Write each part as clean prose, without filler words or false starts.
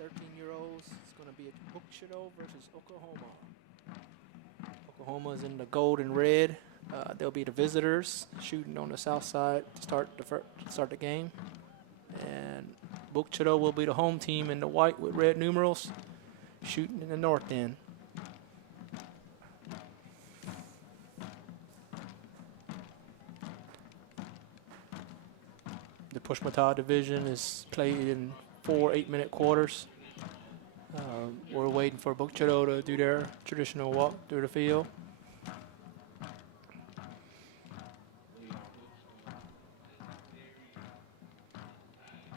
13-year-olds. It's going to be at Cito versus Oklahoma. Oklahoma's in the gold and red. They'll be the visitors, shooting on the south side to start the game. And Cito will be the home team in the white with red numerals, shooting in the north end. The Pushmataha division is played in 4 8-minute quarters. We're waiting for Cito to do their traditional walk through the field.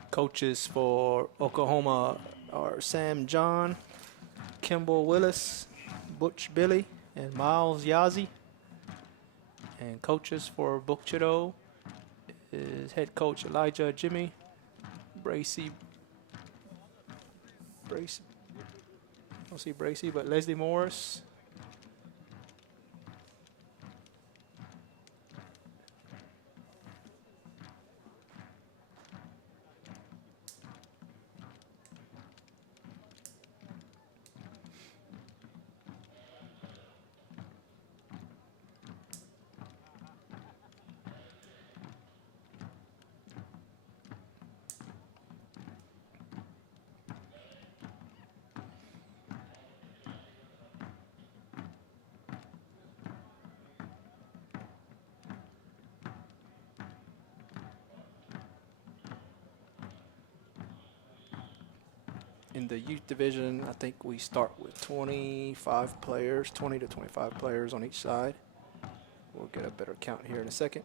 Coaches for Oklahoma are Sam John, Kimball Willis, Butch Billy, and Miles Yazzie. And coaches for Cito is head coach Elijah JAMEY, Bracy, I don't see Bracy, but Leslie Morris. In the youth division, I think we start with 25 players, 20 to 25 players on each side. We'll get a better count here in a second.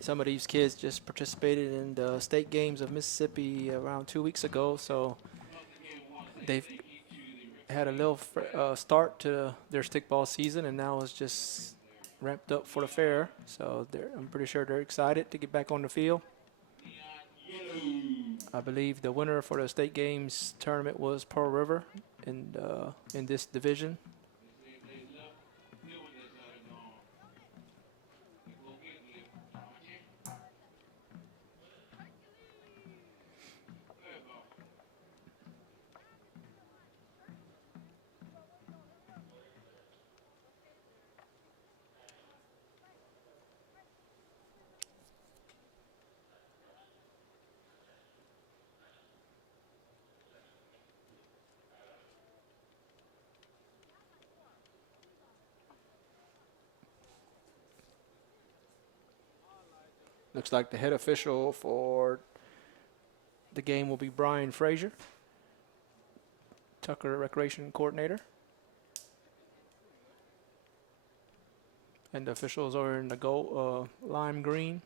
Some of these kids just participated in the state games of Mississippi around 2 weeks ago, so they've had a little start to their stickball season, and now it's just ramped up for the fair. So I'm pretty sure they're excited to get back on the field. I believe the winner for the state games tournament was Pearl River in this division. Looks like the head official for the game will be Brian Frazier, Tucker Recreation Coordinator. And the officials are in the gold, lime green.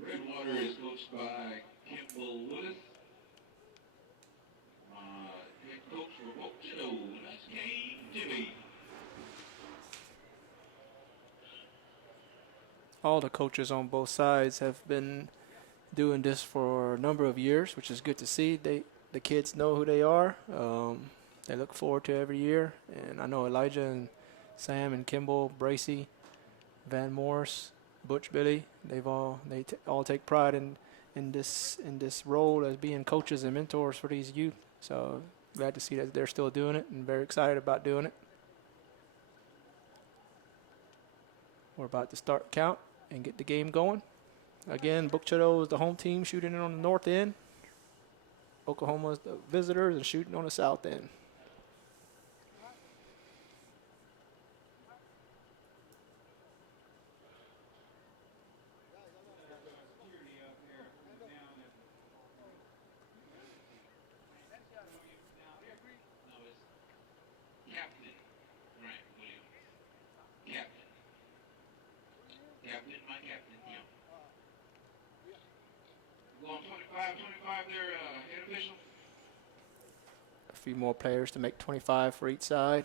Redwater is coached by Kimball Willis. Head coach for Cito, that's JAMEY. All the coaches on both sides have been doing this for a number of years, which is good to see. The kids know who they are. They look forward to every year. And I know Elijah and Sam and Kimball, Bracy, Van Morse, Butch Billy, they all take pride in this role as being coaches and mentors for these youth. So glad to see that they're still doing it and very excited about doing it. We're about to start count and get the game going. Again, Cito is the home team shooting it on the north end. Oklahoma is the visitors and shooting on the south end. 25 there, head official. A few more players to make 25 for each side.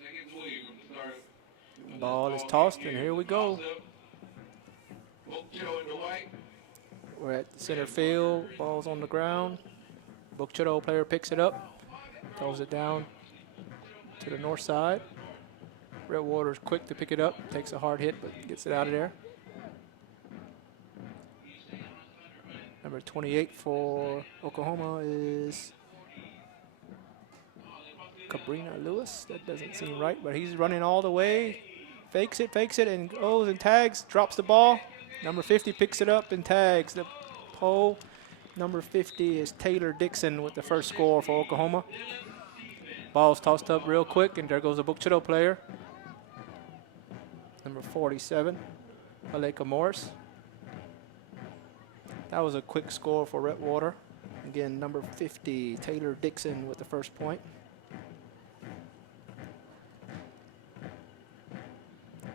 Seconds away from the start. Ball is tossed, and here we go. Bookcho in the white. We're at center field. Ball's on the ground. Bukchado player picks it up, throws it down to the north side. Redwater's quick to pick it up, takes a hard hit, but gets it out of there. Number 28 for Oklahoma is Cabrina Lewis. That doesn't seem right, but he's running all the way. Fakes it, and goes and tags, drops the ball. Number 50 picks it up and tags the pole. Number 50 is Taylor Dixon with the first score for Oklahoma. Ball's tossed up real quick, and there goes a Bukchado player. Number 47, Maleka Morris. That was a quick score for Redwater. Again, number 50, Taylor Dixon with the first point.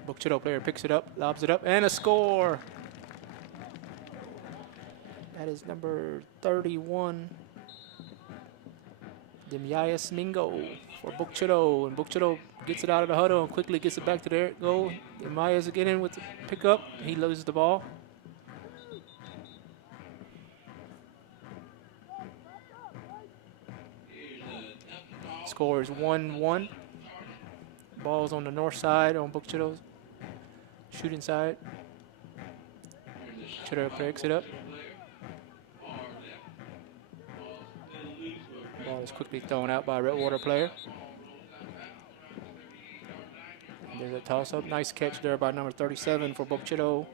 Bukchado player picks it up, lobs it up, and a score. That is number 31, Demyas Mingo for Bukchado. And Bukchado gets it out of the huddle and quickly gets it back to their goal. Demyas again in with the pickup. He loses the ball. Score is 1-1. Ball's on the north side on Bukchado's shooting side. Bukchado picks it up. Ball is quickly thrown out by a Redwater player. There's a toss-up. Nice catch there by number 37 for Bukchado.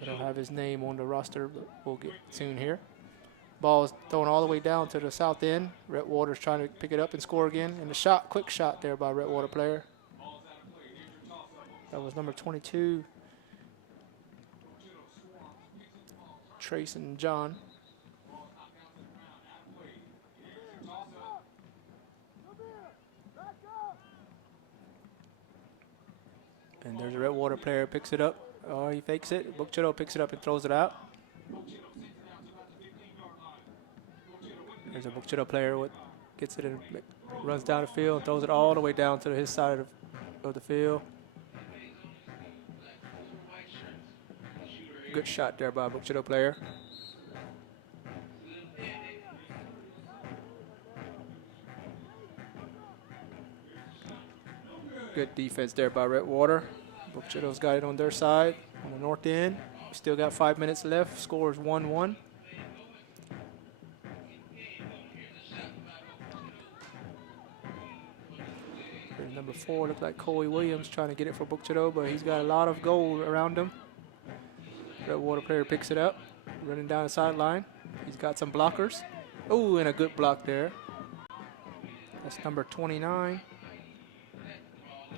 I don't have his name on the roster, but we'll get soon here. Ball is thrown all the way down to the south end. Redwater's trying to pick it up and score again. And the shot, quick shot there by Redwater player. That was number 22, Trace and John. And there's a Redwater player, picks it up. Oh, he fakes it. Bukchado picks it up and throws it out. There's a Bukchado player what gets it and runs down the field and throws it all the way down to his side of the field. Good shot there by a Bukchado player. Good defense there by Redwater. Bukchado's got it on their side on the north end. Still got 5 minutes left. Score is 1-1. There's number 4, looks like Coley Williams trying to get it for Bukchado, but he's got a lot of gold around him. Redwater player picks it up, running down the sideline. He's got some blockers. Oh, and a good block there. That's number 29,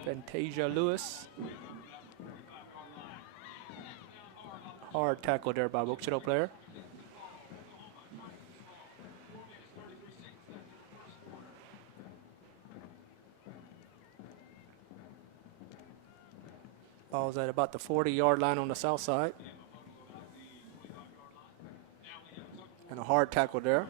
Fantasia Lewis. Hard tackle there by Bukchado player. Ball's at about the 40-yard line on the south side. And a hard tackle there.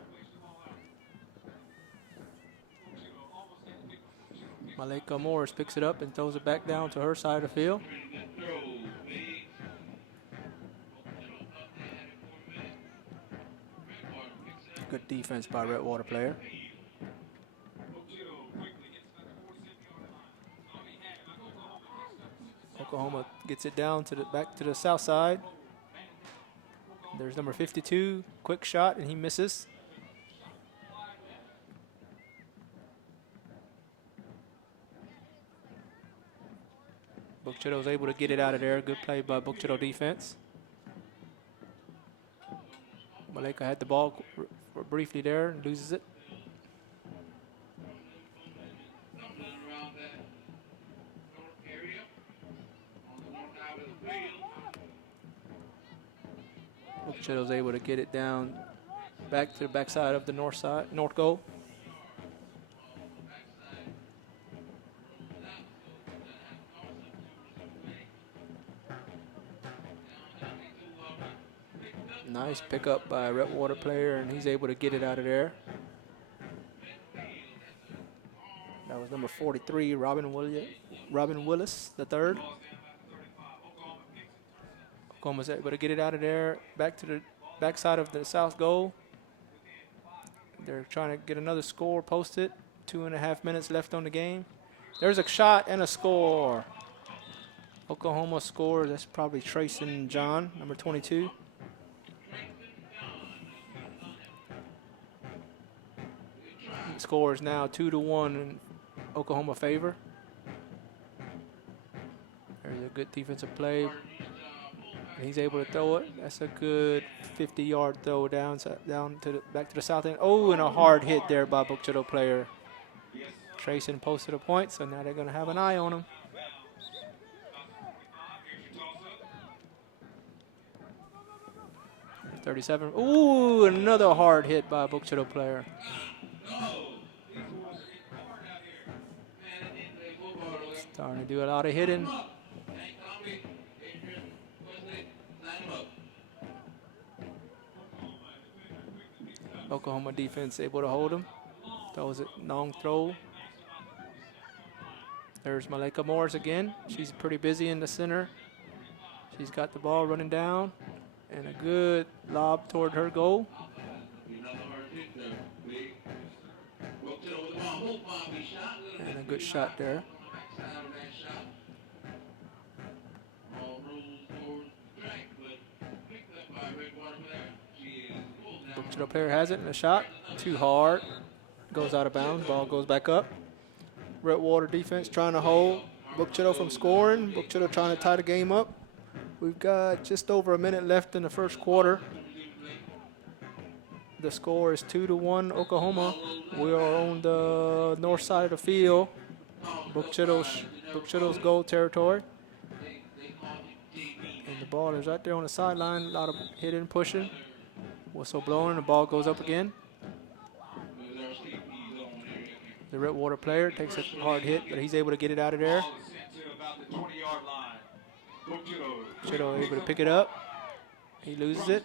Maleka Morris picks it up and throws it back down to her side of the field. Good defense by Redwater player. Oklahoma gets it down to the back to the south side. There's number 52, quick shot, and he misses. Bukchado's able to get it out of there. Good play by Bukchado defense. Maleka had the ball briefly there and loses it. Chito's able to get it down back to the backside of the north goal. Nice pickup by a Redwater player, and he's able to get it out of there. That was number 43, Robin Willis, the third. Oklahoma's able to get it out of there, back to the backside of the south goal. They're trying to get another score posted. 2.5 minutes left on the game. There's a shot and a score. Oklahoma scores. That's probably Trayson John, number 22. The score is now 2-1 in Oklahoma favor. There's a good defensive play. And he's able to throw it. That's a good 50-yard throw down to back to the south end. Oh, and a hard hit there by Book Chito player. Trayson posted a point, so now they're going to have an eye on him. .37. Ooh, another hard hit by a Book Chito player. Starting to do a lot of hitting. Oklahoma defense able to hold him. Throws it, long throw. There's Malika Morris again. She's pretty busy in the center. She's got the ball running down. And a good lob toward her goal. And a good shot there. Book Chito player has it in a shot. Too hard. Goes out of bounds. Ball goes back up. Redwater defense trying to hold Book Chito from scoring. Book Chito trying to tie the game up. We've got just over a minute left in the first quarter. The score is 2-1 Oklahoma. We are on the north side of the field. Book Chito's goal territory. And the ball is right there on the sideline. A lot of hitting, pushing. Whistle blowing, the ball goes up again. The Redwater player takes a hard hit, but he's able to get it out of there. Chito able to pick it up. He loses it.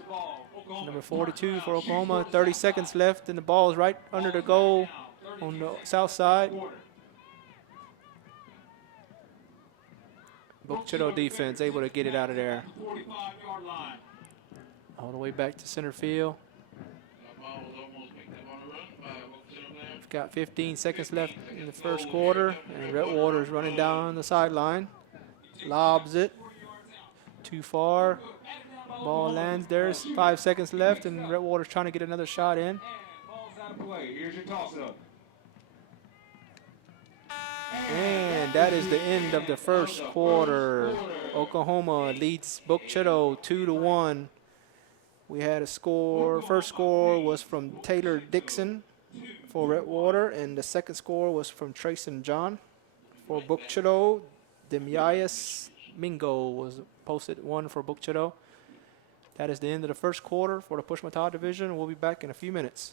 Number 42 for Oklahoma. 30 seconds left, and the ball is right under the goal on the south side. Book Chito defense able to get it out of there. All the way back to center field. We've got 15 seconds left in the first quarter, and Redwater's running down the sideline. Lobs it. Too far. Ball lands. There's 5 seconds left, and Redwater's trying to get another shot in. And that is the end of the first quarter. Oklahoma leads Book Chito 2-1. We had a score. First score was from Taylor Dixon for Redwater, and the second score was from Trayson John for Book Chito. Demyas Mingo was posted one for Book Chito. That is the end of the first quarter for the Pushmataha division. We'll be back in a few minutes.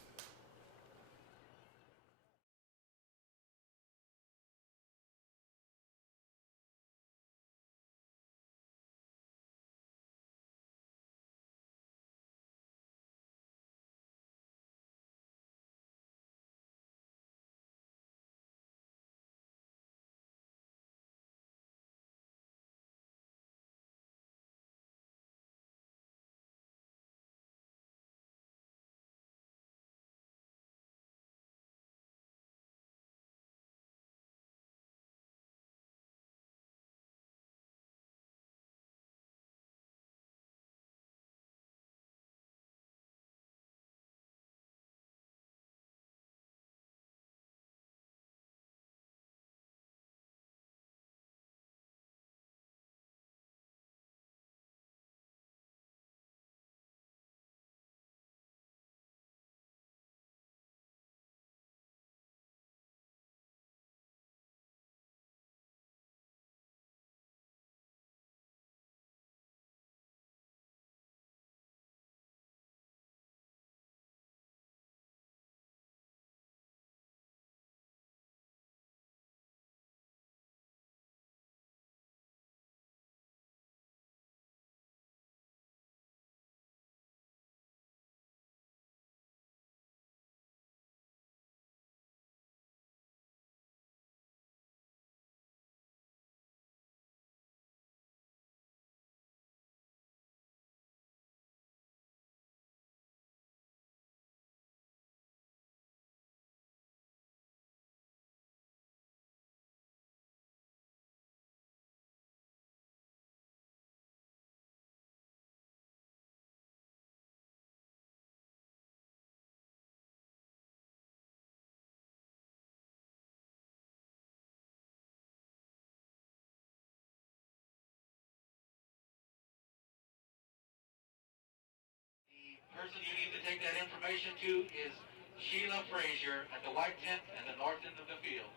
need to take that information to is Sheila Frazier at the white tent at the north end of the field.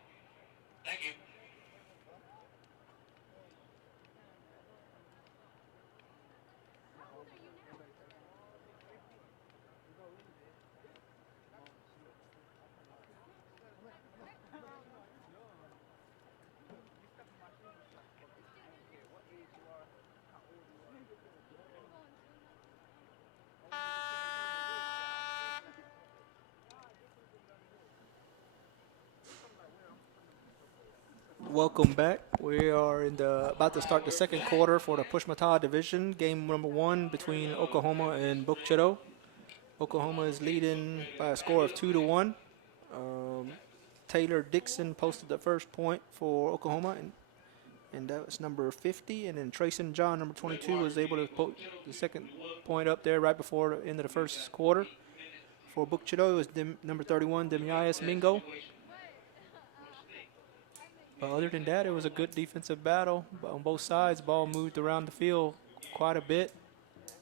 Thank you. Welcome back. We are about to start the second quarter for the Pushmataha division. Game number 1 between Oklahoma and Bukchito. Oklahoma is leading by a score of 2-1. Taylor Dixon posted the first point for Oklahoma, and that was number 50. And then Trayson John, number 22, was able to put the second point up there right before the end of the first quarter. For Bukchito, it was number 31, Demias Mingo. But other than that, it was a good defensive battle on both sides. Ball moved around the field quite a bit.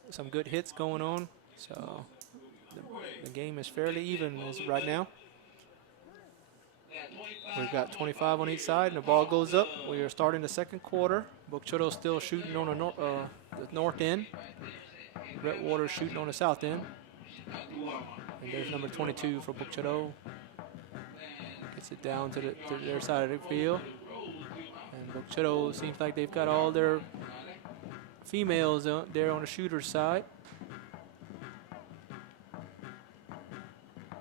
Some good hits going on. So the game is fairly even as right now. We've got 25 on each side, and the ball goes up. We are starting the second quarter. Bukchito still shooting on the north end. Redwater shooting on the south end. And there's number 22 for Bukchito. Gets it down to their side of the field. And Bukchito seems like they've got all their females there on the shooter's side.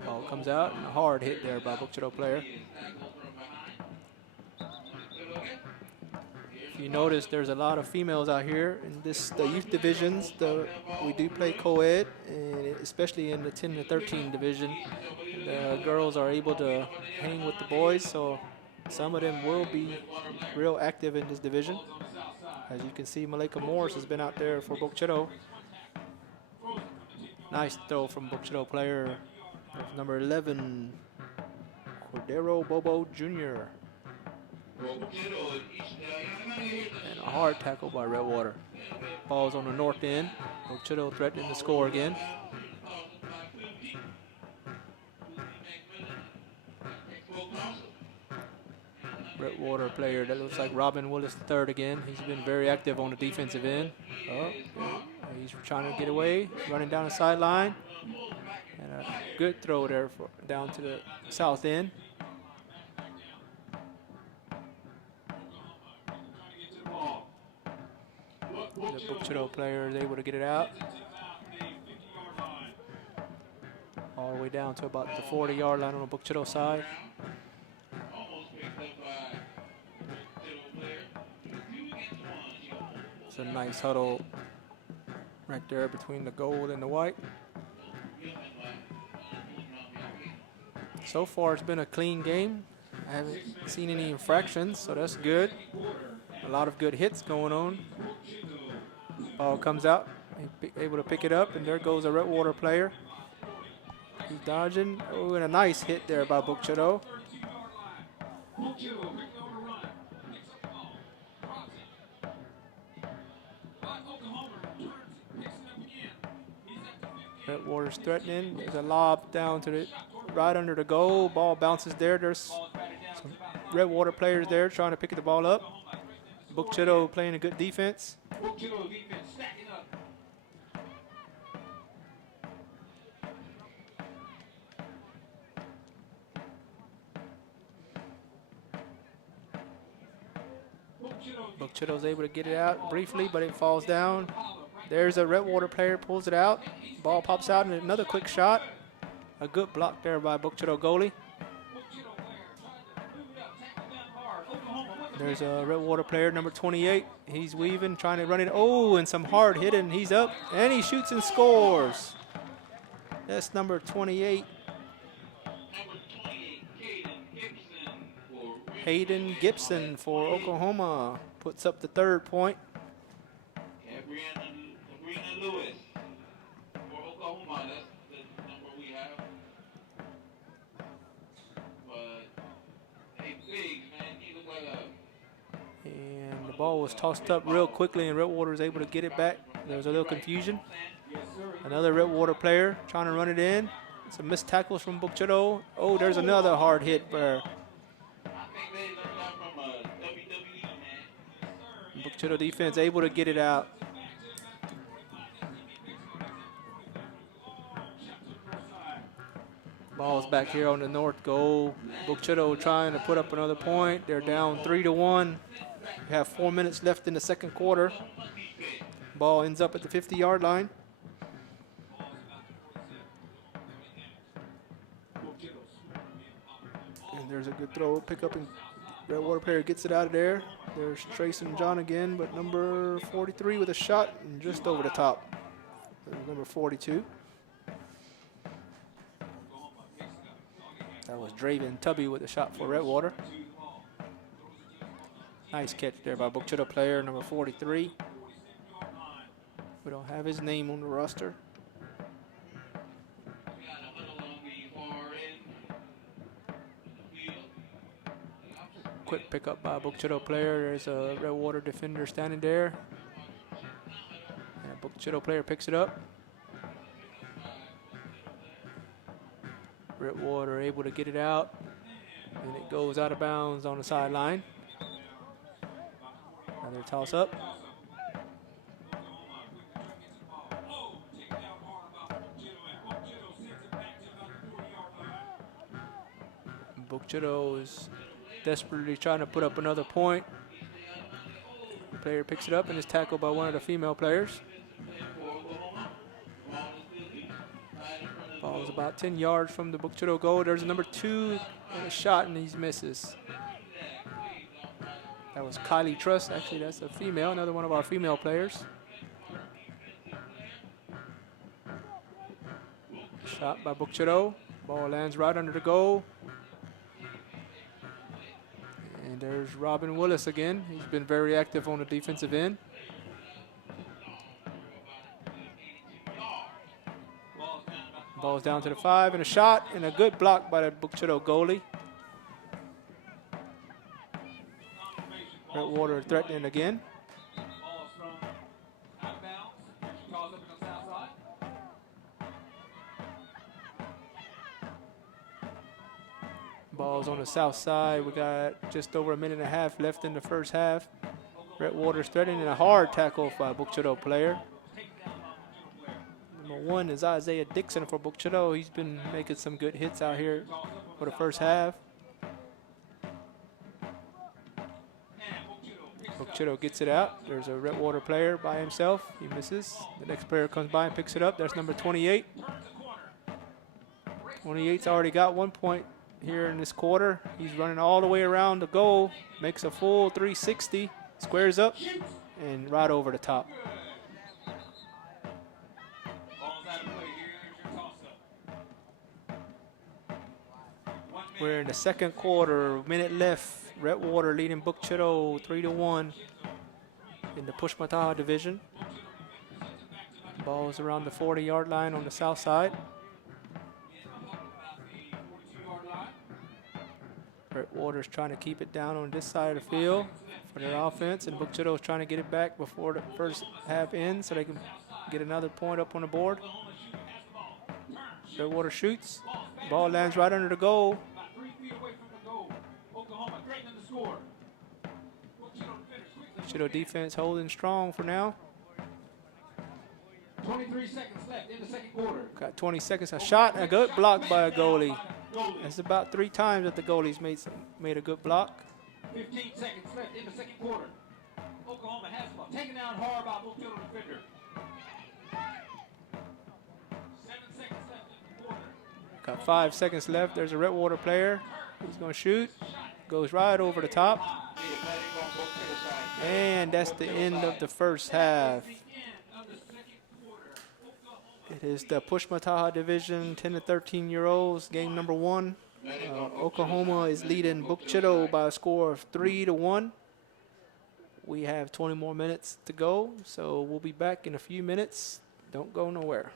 Ball comes out, and a hard hit there by Bukchito player. If you notice, there's a lot of females out here in the youth divisions. We do play co-ed, and especially in the 10 to 13 division, the girls are able to hang with the boys, so some of them will be real active in this division. As you can see, Malika Morris has been out there for Bukchito. Nice throw from Bukchito player, number 11, Cordero Bobo Jr. And a hard tackle by Redwater. Ball's on the north end. Bukchito threatening to score again. Redwater player, that looks like Robin Willis III again. He's been very active on the defensive end. Oh, he's trying to get away, running down the sideline. And a good throw there down to the south end. The Bukchito player is able to get it out. All the way down to about the 40-yard line on the Bukchito side. It's a nice huddle right there between the gold and the white. So far, it's been a clean game. I haven't seen any infractions, so that's good. A lot of good hits going on. Ball comes out, able to pick it up, and there goes a Redwater player. He's dodging. Oh, and a nice hit there by Bukchito. Redwater's threatening. There's a lob down to right under the goal. Ball bounces there. There's some Redwater players there trying to pick the ball up. Bukchito playing a good defense. Bukchito's able to get it out briefly, but it falls down. There's a Redwater player, pulls it out. Ball pops out, and another quick shot. A good block there by Bukchito goalie. There's a Redwater player, number 28. He's weaving, trying to run it. Oh, and some hard hitting. He's up, and he shoots and scores. That's number 28. Hayden Gibson for Oklahoma puts up the third point. Sabrina Lewis for Oklahoma. That's the number we have. But hey, Biggs, man, you look like a. And the ball was tossed up real quickly, and Redwater was able to get it back. There was a little confusion. Another Redwater player trying to run it in. Some missed tackles from Bukchito. Oh, there's another hard hit where Bukchito defense able to get it out. Ball's back here on the north goal. Bukchito trying to put up another point. They're down 3-1. We have 4 minutes left in the second quarter. Ball ends up at the 50-yard line. And there's a good throw, pick up, and Redwater player gets it out of there. There's Trace and John again, but number 43 with a shot and just over the top. Number 42. That was Draven Tubby with a shot for Redwater. Nice catch there by Bukchito player, number 43. We don't have his name on the roster. Quick pickup by Bukchito player. There's a Redwater defender standing there. And a Bukchito player picks it up. Redwater able to get it out. And it goes out of bounds on the sideline. Another toss up. Bukchito is desperately trying to put up another point. The player picks it up and is tackled by one of the female players. Ball is about 10 yards from the Bukchito goal. There's a number 2 and a shot, and he misses. That was Kylie Truss. Actually, that's a female, another one of our female players. Shot by Bukchito. Ball lands right under the goal. And there's Robin Willis again. He's been very active on the defensive end. Ball's down to the 5 and a shot and a good block by the Bukchito goalie. Redwater threatening again. Ball's on the south side. We got just over a minute and a half left in the first half. Redwater's threatening a hard tackle by a Bukchito player. Number 1 is Isaiah Dixon for Bukchito. He's been making some good hits out here for the first half. Bukchito gets it out. There's a Redwater player by himself. He misses. The next player comes by and picks it up. There's number 28. 28's already got 1 point here in this quarter. He's running all the way around the goal. Makes a full 360. Squares up and right over the top. We're in the second quarter. Minute left. Redwater leading Bukchito 3-1 in the Pushmataha division. Ball's around the 40-yard line on the south side. Redwater's trying to keep it down on this side of the field for their offense, and Bukchito's trying to get it back before the first half ends so they can get another point up on the board. Redwater shoots. Ball lands right under the goal. Bukchito defense holding strong for now. 23 seconds left in the second quarter. Got 20 seconds. A shot and a good block by a goalie. That's about 3 times that the goalie's made a good block. 15 seconds left in the second quarter. Oklahoma has one. Taken down hard by Bukchito defender. 7 seconds left in the quarter. Got 5 seconds left. There's a Redwater player. He's going to shoot. Goes right over the top. And that's the end of the first half. It is the Pushmataha division, 10 to 13-year-olds, game number 1. Oklahoma is leading Bukchito by a score of 3-1. We have 20 more minutes to go, so we'll be back in a few minutes. Don't go nowhere.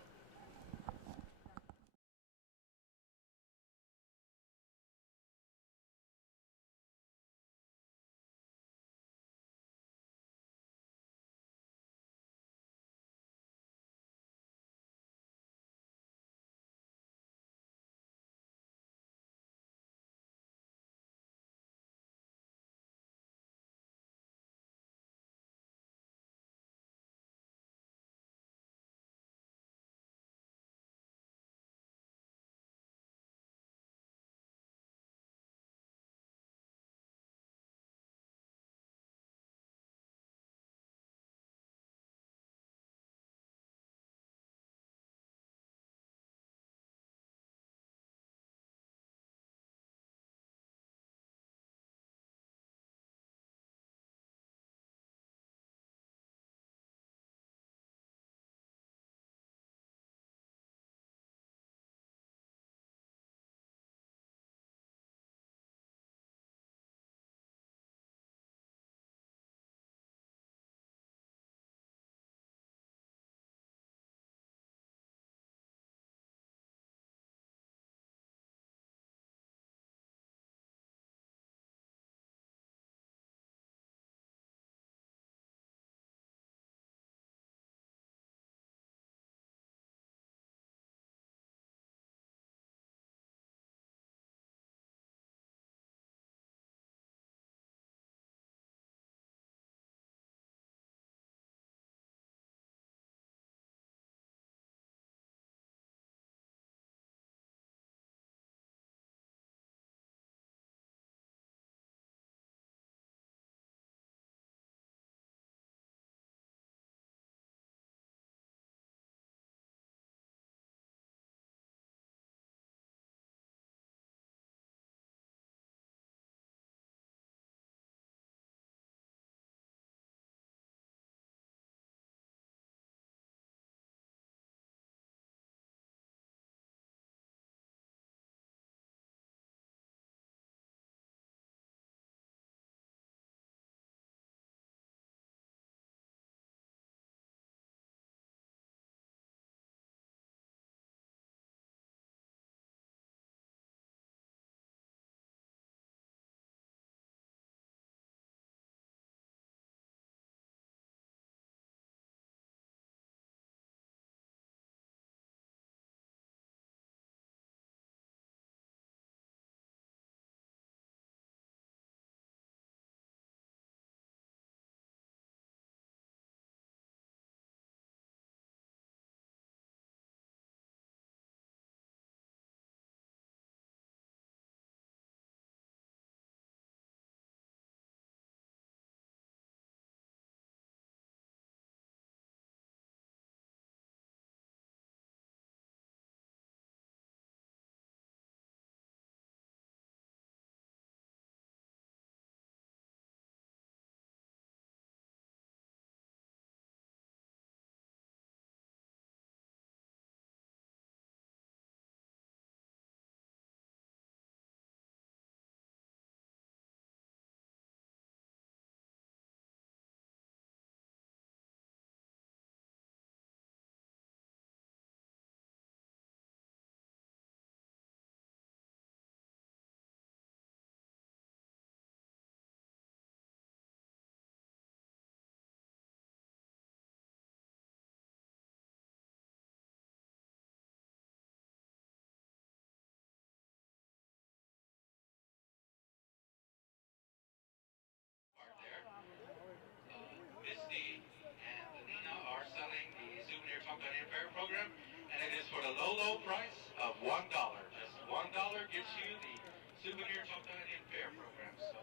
souvenir chocolate and fair program. So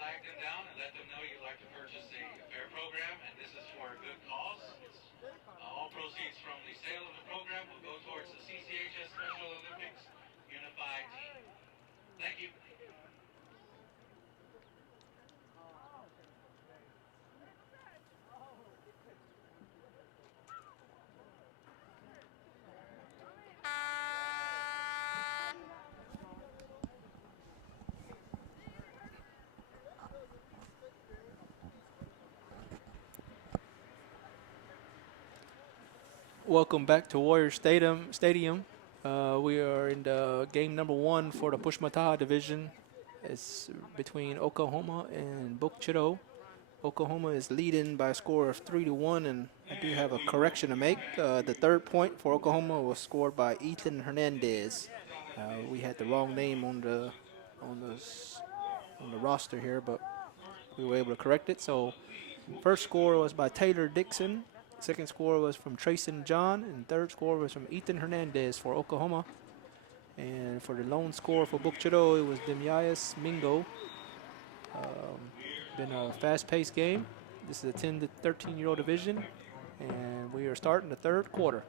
flag them down and let them know you'd like to purchase a fair program, and this is for a good cause. All proceeds from the sale of the program will go towards the CCHS Special Olympics Unified Team. Thank you. Welcome back to Warrior Stadium. We are in the game number 1 for the Pushmataha division. It's between Oklahoma and Cito. Oklahoma is leading by a score of 3-1, and I do have a correction to make. The third point for Oklahoma was scored by Ethan Hernandez. We had the wrong name on the roster here, but we were able to correct it. So first score was by Taylor Dixon. Second score was from Trayson John, and third score was from Ethan Hernandez for Oklahoma. And for the lone score for Cito, it was Demyas Mingo. Been a fast-paced game. This is a 10 to 13-year-old division, and we are starting the third quarter.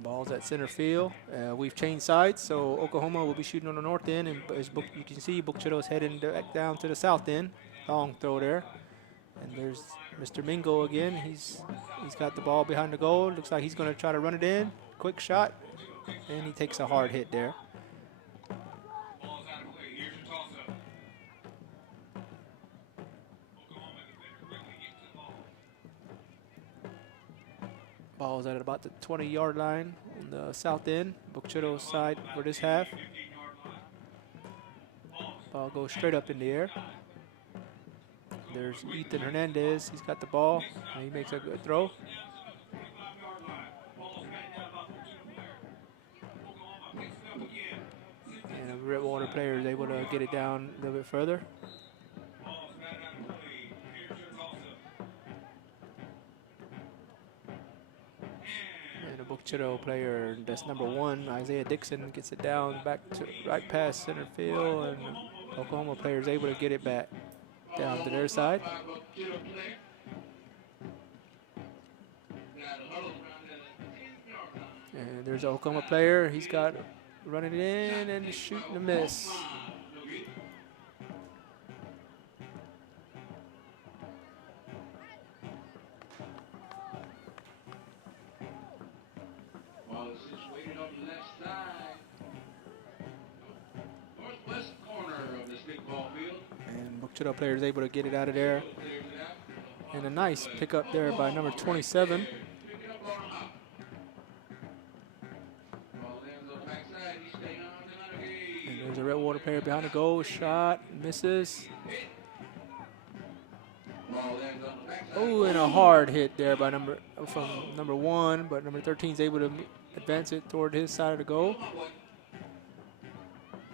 Ball's at center field. We've changed sides, so Oklahoma will be shooting on the north end, and as you can see, Cito is heading back down to the south end. Long throw there. And there's Mr. Mingo again. He's got the ball behind the goal. Looks like he's going to try to run it in. Quick shot, and he takes a hard hit there. Ball's at about the 20-yard line on the south end, Cito's side for this half. Ball goes straight up in the air. There's Ethan Hernandez. He's got the ball, and he makes a good throw. And a Redwater player is able to get it down a little bit further. And a Cito player, that's number 1, Isaiah Dixon, gets it down back to right past center field, and Oklahoma player is able to get it back down to their side. And there's an Oklahoma player. He's got running in and shooting a miss. Ball is situated on the left side, northwest corner of this big ball field. And Cito player is able to get it out of there. And a nice pickup there by number 27. And there's a Redwater player behind the goal. Shot, misses. Oh, and a hard hit there by from number 1, but number 13 is able to advance it toward his side of the goal.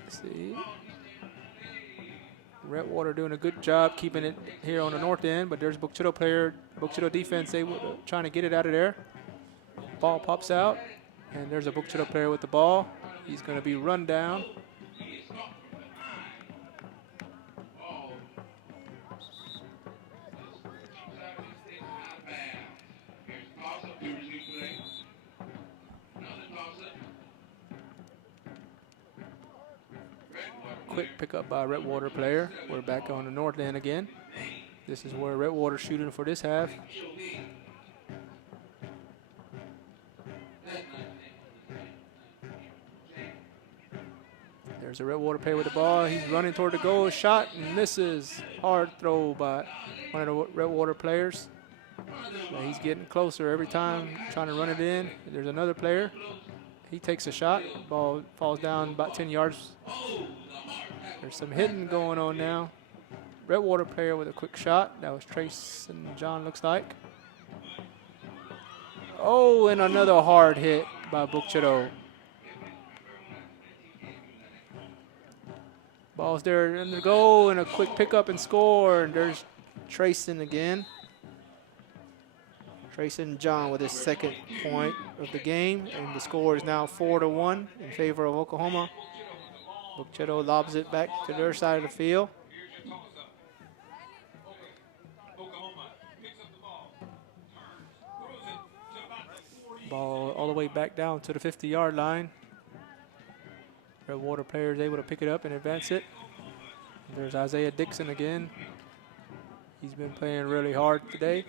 Let's see. Redwater doing a good job keeping it here on the north end, but there's Cito player, Cito defense trying to get it out of there. Ball pops out, and there's a Cito player with the ball. He's going to be run down. Quick pickup by a Redwater player. We're back on the north end again. This is where Redwater's shooting for this half. There's a Redwater player with the ball. He's running toward the goal. Shot and misses. Hard throw by one of the Redwater players. But he's getting closer every time, trying to run it in. There's another player. He takes a shot. Ball falls down about 10 yards. There's some hitting going on now. Redwater player with a quick shot. That was Trayson John, looks like. Oh, and another hard hit by Cito. Ball's there in the goal, and a quick pickup and score. And there's Trayson again. Trayson John with his second point. of the game, and the score is now 4-1 in favor of Oklahoma. Cito lobs it back to their side of the field. Ball all the way back down to the 50-yard line. Redwater player is able to pick it up and advance it. There's Isaiah Dixon again. He's been playing really hard today.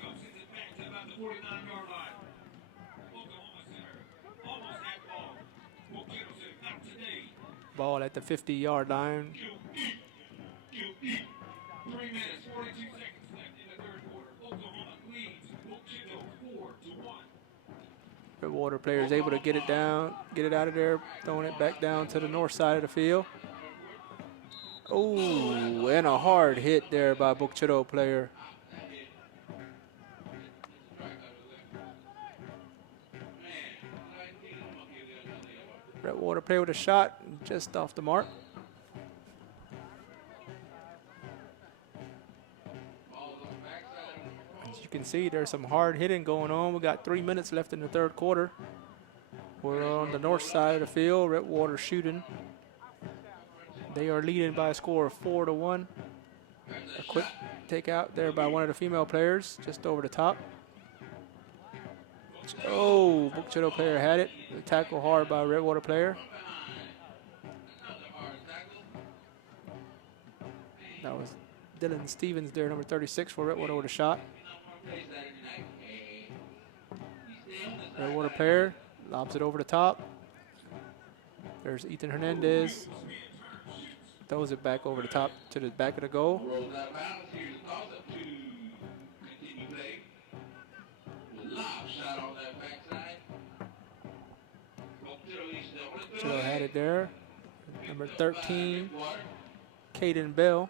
Ball at the 50-yard line. 3 minutes, 42 seconds left in the third quarter. Oklahoma leads Cito 4-1. Redwater player is able to get it down, get it out of there, throwing it back down to the north side of the field. Oh, and a hard hit there by Cito player. Redwater player with a shot just off the mark. As you can see, there's some hard hitting going on. We got 3 minutes left in the third quarter. We're on the north side of the field. Redwater shooting. They are leading by a score of 4-1. A quick take out there by one of the female players, just over the top. Oh, Cito player had it. Tackle hard by Redwater player. That was Dylan Stevens there, number 36 for Redwater with a shot. Redwater player lobs it over the top. There's Ethan Hernandez. Throws it back over the top to the back of the goal. Cito had it there. Number 13, Caden Bell.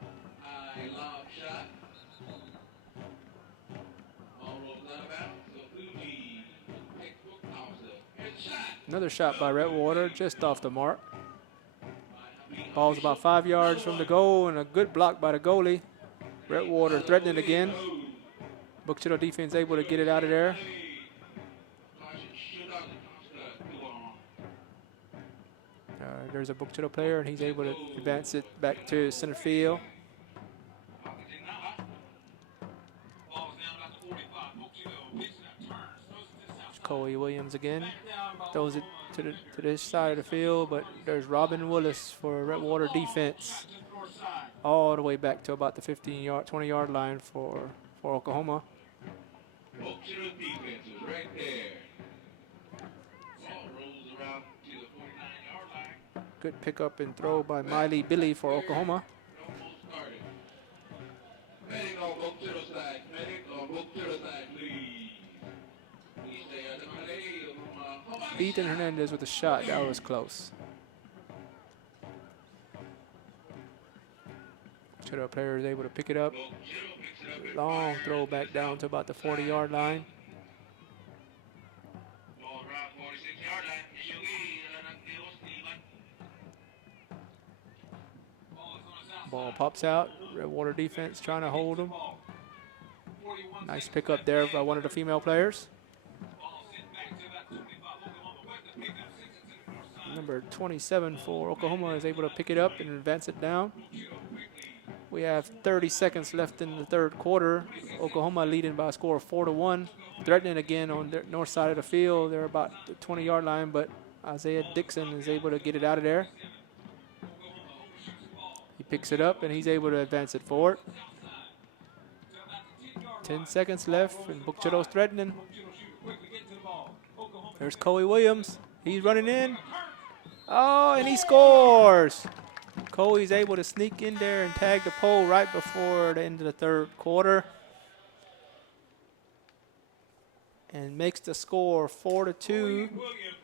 Another shot by Redwater, just off the mark. Ball's about 5 yards from the goal, and a good block by the goalie. Redwater threatening again. Cito defense able to get it out of there. There's a Cito player, and he's able to advance it back to center field. Corey Williams again. Throws it to this side of the field, but there's Robin Willis for Redwater defense. All the way back to about the 15-yard, 20-yard line for Oklahoma. Defense is right there. Ball rolls around to the 49-yard line. Good pickup and throw by Miley Billy for Oklahoma. Medic on Cito side. Medic on Cito side, please. Ethan Hernandez with a shot. That was close. Cito player is able to pick it up. Long throw back down to about the 40-yard line. Ball around 46-yard line. Ball pops out. Redwater defense trying to hold him. Nice pickup there by one of the female players. Number 27 for Oklahoma is able to pick it up and advance it down. We have 30 seconds left in the third quarter. Oklahoma leading by a score of 4-1. Threatening again on the north side of the field. They're about the 20-yard line, but Isaiah Dixon is able to get it out of there. He picks it up, and he's able to advance it forward. 10 seconds left, and Cito's threatening. There's Corey Williams. He's running in. Oh, and he scores. Coey's able to sneak in there and tag the pole right before the end of the third quarter. And makes the score 4-2.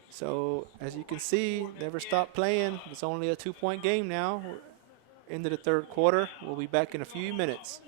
So, as you can see, never stop playing. It's only a 2-point game now. Into the third quarter. We'll be back in a few minutes.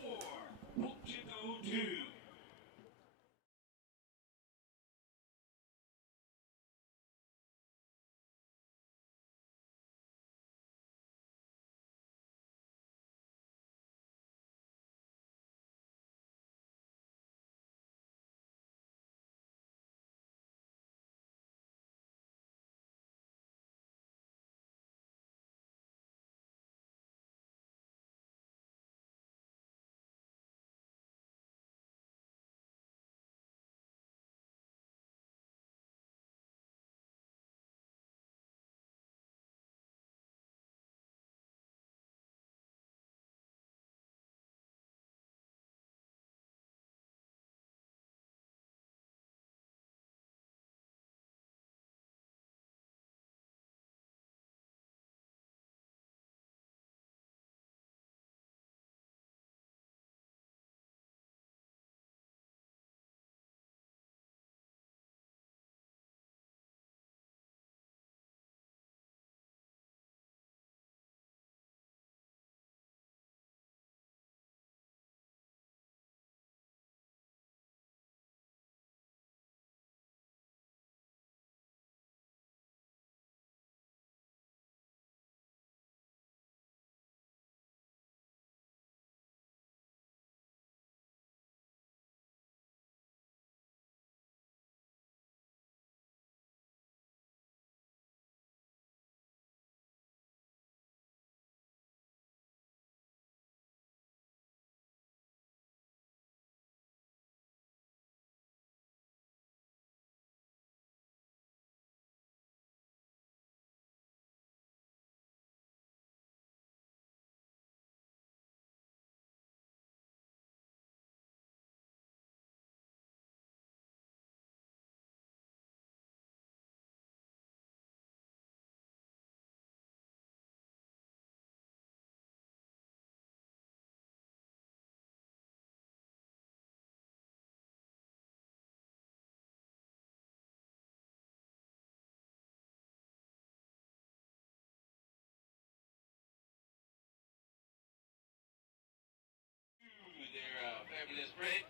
this break.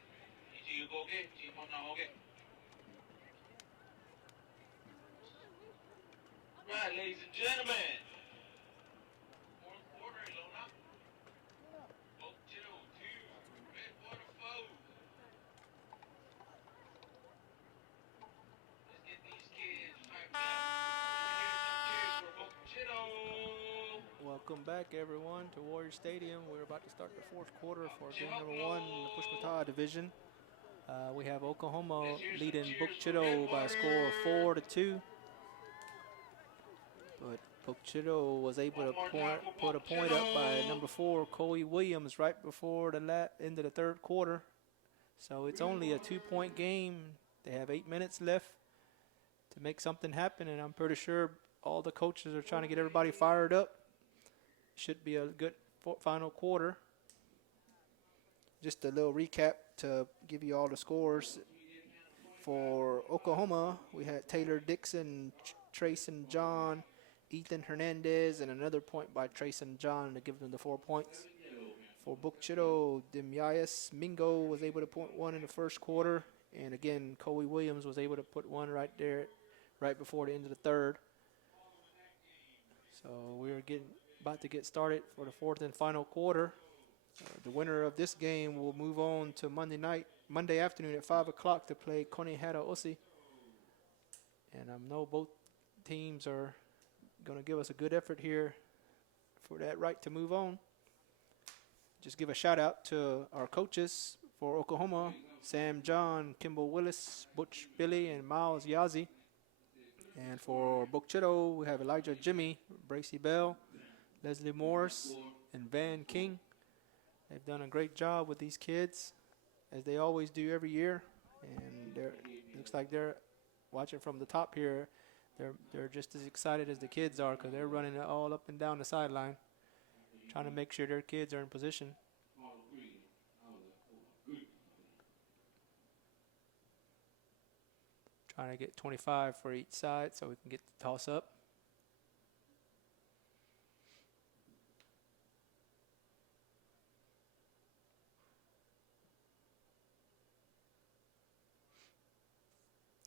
You go get, you want to get. Right, ladies and gentlemen. Fourth quarter, Ilona. Boat Chitto 2, Redwater 4. Let's get these kids hyped up. Here's some cheers for Boat Chitto. Welcome back, everyone, to Warrior Stadium. We're about to start the fourth quarter for game number 1 in the Pushmataha division. We have Oklahoma leading Chito by a score of 4-2. But Chito was able to put a point up by number 4, Coy Williams, right before the end of the third quarter. So it's only a 2-point game. They have 8 minutes left to make something happen, and I'm pretty sure all the coaches are trying to get everybody fired up. Should be a good final quarter. Just a little recap to give you all the scores. For Oklahoma, we had Taylor Dixon, Trace and John, Ethan Hernandez, and another point by Trace and John to give them the 4 points. For Bukchito, Demyas Mingo was able to put one in the first quarter. And again, Coy Williams was able to put one right there, right before the end of the third. So we're about to get started for the fourth and final quarter. The winner of this game will move on to Monday afternoon at 5 o'clock to play Conehara Osi. And I know both teams are going to give us a good effort here for that right to move on. Just give a shout out to our coaches for Oklahoma: Sam John, Kimball Willis, Butch Billy, and Miles Yazzie. And for Bukchito, we have Elijah Jimmy, Bracy Bell, Leslie Morris, and Van King. They've done a great job with these kids, as they always do every year. And it looks like they're watching from the top here. They're just as excited as the kids are, because they're running it all up and down the sideline, trying to make sure their kids are in position. Trying to get 25 for each side so we can get the toss up.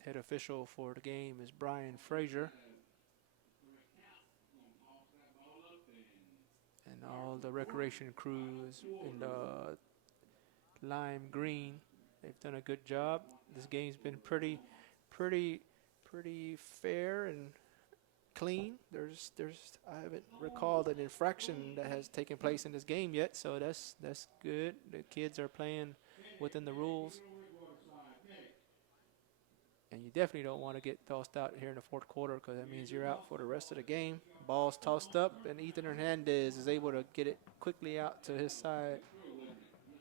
Head official for the game is Brian Frazier. And all the recreation crew is in the lime green. They've done a good job. This game's been pretty fair and clean. I haven't recalled an infraction that has taken place in this game yet, so that's good. The kids are playing within the rules. And you definitely don't want to get tossed out here in the fourth quarter, because that means you're out for the rest of the game. Ball's tossed up, and Ethan Hernandez is able to get it quickly out to his side,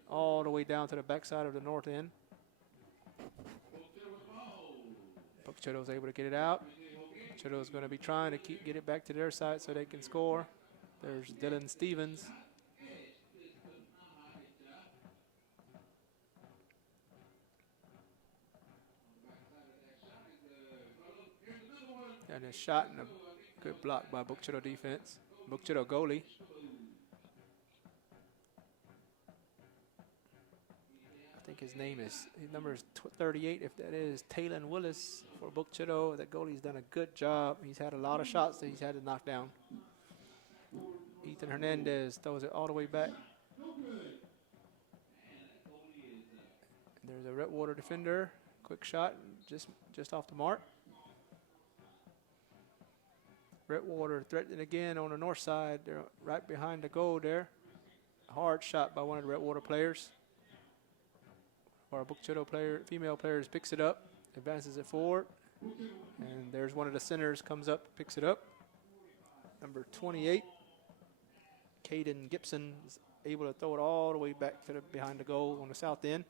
all the way down to the backside of the north end. Chito's able to get it out. Chito's going to be trying to get it back to their side so they can score. There's Dylan Stevens. And a shot and a good block by Bukchito defense. Bukchito goalie. I think his number is 38, if that is Taylon Willis for Bukchito. That goalie's done a good job. He's had a lot of shots that he's had to knock down. Ethan Hernandez throws it all the way back. There's a Redwater defender. Quick shot, just off the mark. Redwater threatening again on the north side. They're right behind the goal there. Hard shot by one of the Redwater players. Our Bukchito female players picks it up, advances it forward. And there's one of the centers, comes up, picks it up. Number 28, Caden Gibson, is able to throw it all the way back to behind the goal on the south end.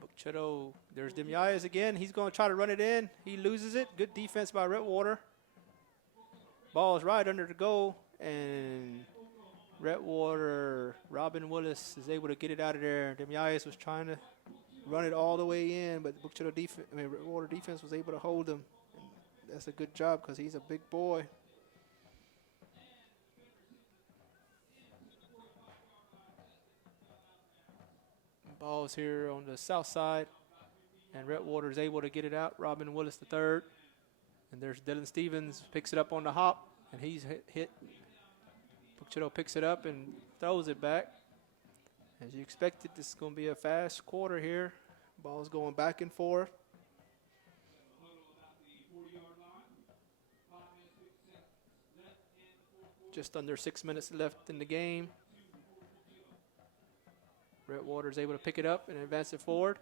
Bukchito, there's Demyas again. He's going to try to run it in. He loses it. Good defense by Redwater. Ball is right under the goal, and Redwater, Robin Willis is able to get it out of there. Demyas was trying to run it all the way in, but Bukchito Redwater defense was able to hold him. And that's a good job, because he's a big boy. Ball's here on the south side, and Redwater is able to get it out. Robin Willis the third, and there's Dylan Stevens, picks it up on the hop, and he's hit. Cito picks it up and throws it back. As you expected, this is going to be a fast quarter here. Ball's going back and forth. Just under 6 minutes left in the game. Redwater is able to pick it up and advance it forward.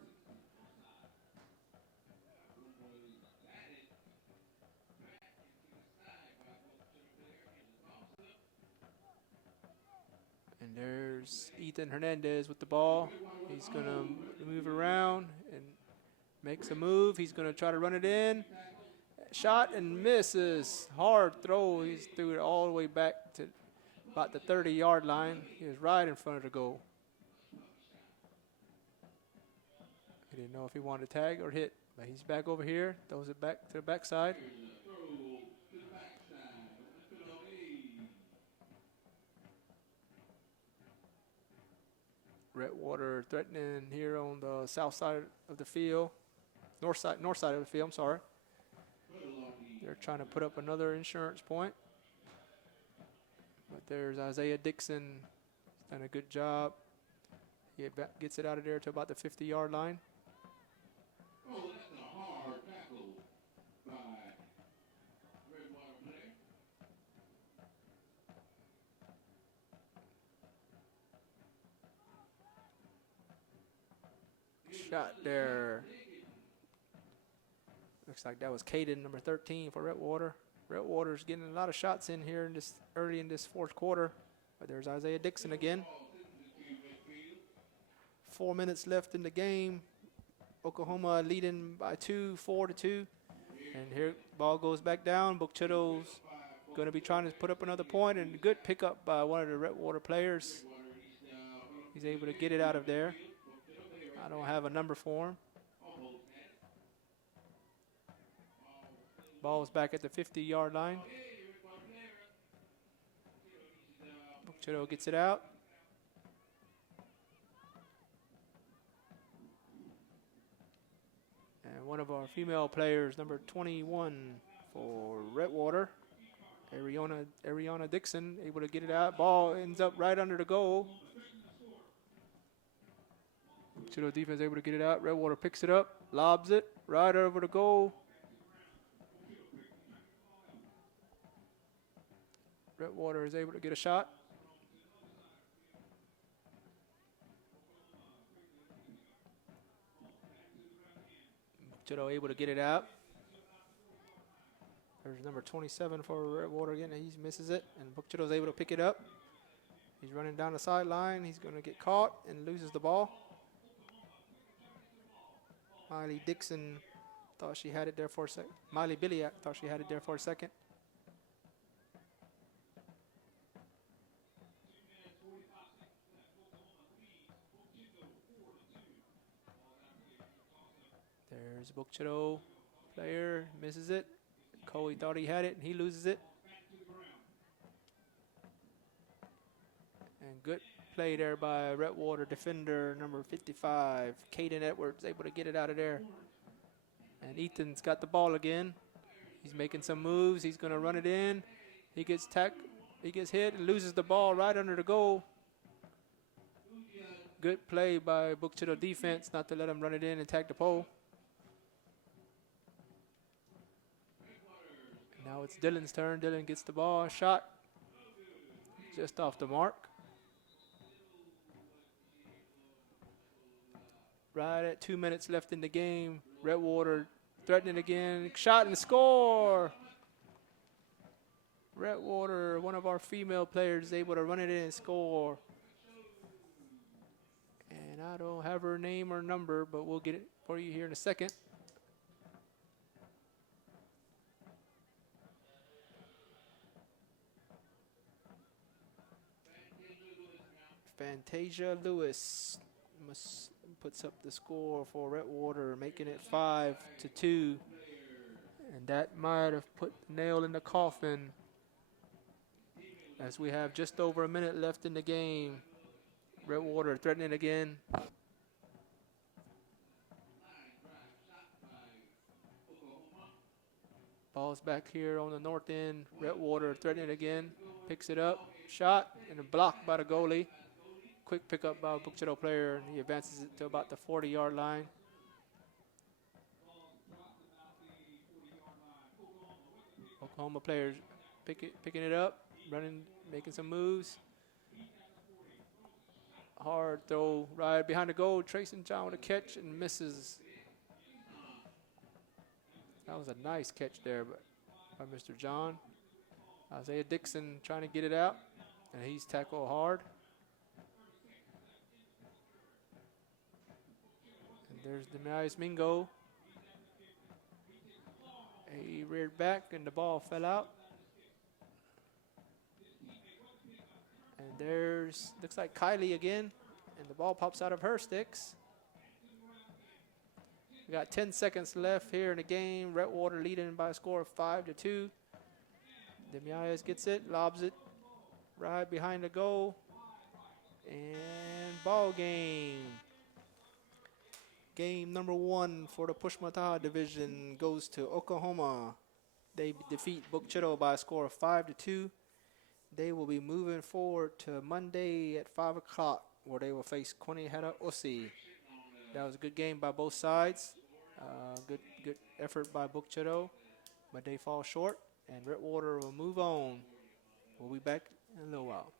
And there's Ethan Hernandez with the ball. He's going to move around and makes a move. He's going to try to run it in. Shot and misses. Hard throw. He's threw it all the way back to about the 30-yard line. He was right in front of the goal. He didn't know if he wanted to tag or hit, but he's back over here. Throws it back to the backside. Redwater threatening here on the south side of the field. North side of the field, I'm sorry. They're trying to put up another insurance point. But there's Isaiah Dixon. He's done a good job. He gets it out of there to about the 50-yard line. Oh, that's a hard tackle by Redwater player. Shot there. Looks like that was Caden, number 13 for Redwater. Redwater's getting a lot of shots in here in this early in this fourth quarter. But there's Isaiah Dixon again. 4 minutes left in the game. Oklahoma leading by 4-2. And here ball goes back down. Cito's going to be trying to put up another point, and good pickup by one of the Redwater players. He's able to get it out of there. I don't have a number for him. Ball's back at the 50-yard line. Cito gets it out. And one of our female players, number 21 for Redwater, Ariana Dixon, able to get it out. Ball ends up right under the goal. Cito defense able to get it out. Redwater picks it up, lobs it right over the goal. Redwater is able to get a shot. Cito able to get it out. There's number 27 for Redwater again. He misses it, and Cito's able to pick it up. He's running down the sideline. He's going to get caught and loses the ball. Miley Dixon thought she had it there for a second. Miley Billiak thought she had it there for a second. There's Cito player, misses it. Cole thought he had it, and he loses it. And good play there by Redwater defender number 55, Caden Edwards, able to get it out of there. And Ethan's got the ball again. He's making some moves. He's going to run it in. He gets hit and loses the ball right under the goal. Good play by Cito defense not to let him run it in and tag the pole. Now it's Dylan's turn. Dylan gets the ball, shot just off the mark. Right at 2 minutes left in the game. Redwater threatening again. Shot and score. Redwater, one of our female players, is able to run it in and score. And I don't have her name or number, but we'll get it for you here in a second. Fantasia Lewis puts up the score for Redwater, making it 5-2. And that might have put the nail in the coffin, as we have just over a minute left in the game. Redwater threatening again. Ball's back here on the north end. Redwater threatening it again. Picks it up. Shot and a block by the goalie. Quick pickup by a Book Chitto player, and he advances it to about the 40-yard line. Oklahoma players picking it up, running, making some moves. Hard throw right behind the goal. Trayson John with a catch and misses. That was a nice catch there by Mr. John. Isaiah Dixon trying to get it out, and he's tackled hard. And there's Demias Mingo. He reared back, and the ball fell out. And there's, looks like Kylie again, and the ball pops out of her sticks. We got 10 seconds left here in the game. Redwater leading by a score of 5-2. Demias gets it, lobs it right behind the goal. And ball game. Game number 1 for the Pushmataha division goes to Oklahoma. They defeat Book Chitto by a score of 5-2. They will be moving forward to Monday at 5 o'clock, where they will face Conehara Ossi. That was a good game by both sides. Good effort by Book Chitto, but they fall short, and Redwater will move on. We'll be back in a little while.